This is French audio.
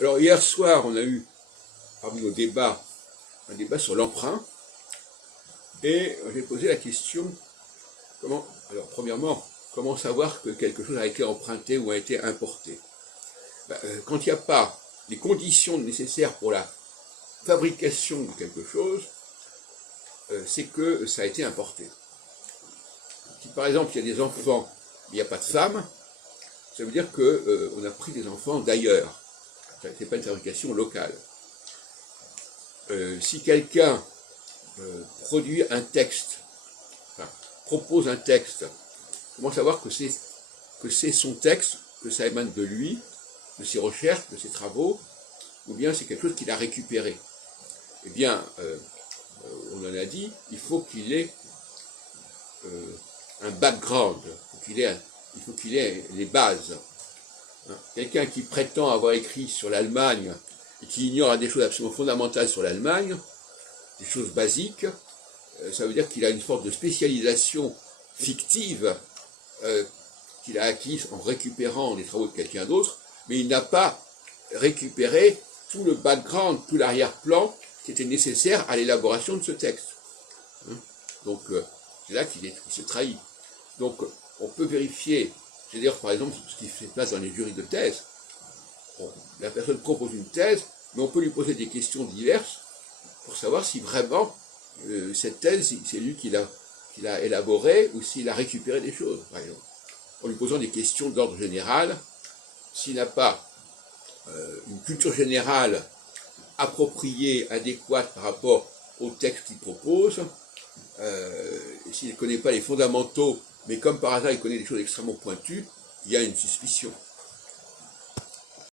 Alors hier soir, on a eu parmi nos débats un débat sur l'emprunt et j'ai posé la question alors premièrement, comment savoir que quelque chose a été emprunté ou a été importé? Quand il n'y a pas les conditions nécessaires pour la fabrication de quelque chose, c'est que ça a été importé. Si par exemple il y a des enfants, mais il n'y a pas de femmes, ça veut dire qu'on a pris des enfants d'ailleurs. Ce n'est pas une fabrication locale. Si quelqu'un produit un texte, propose un texte, comment savoir que c'est son texte, que ça émane de lui, de ses recherches, de ses travaux, ou bien c'est quelque chose qu'il a récupéré? Eh bien, on en a dit, il faut qu'il ait un background, il faut qu'il ait les bases. Quelqu'un qui prétend avoir écrit sur l'Allemagne et qui ignore des choses absolument fondamentales sur l'Allemagne, des choses basiques, ça veut dire qu'il a une sorte de spécialisation fictive qu'il a acquise en récupérant les travaux de quelqu'un d'autre, mais il n'a pas récupéré tout le background, tout l'arrière-plan qui était nécessaire à l'élaboration de ce texte. Donc c'est là qu'il se trahit. Donc on peut vérifier, c'est d'ailleurs par exemple ce qui se passe dans les jurys de thèse. La personne propose une thèse, mais on peut lui poser des questions diverses pour savoir si vraiment cette thèse, c'est lui qui l'a élaborée ou s'il a récupéré des choses, par exemple. En lui posant des questions d'ordre général, s'il n'a pas une culture générale appropriée, adéquate par rapport au texte qu'il propose, s'il ne connaît pas les fondamentaux, mais comme par hasard il connaît des choses extrêmement pointues, il y a une suspicion.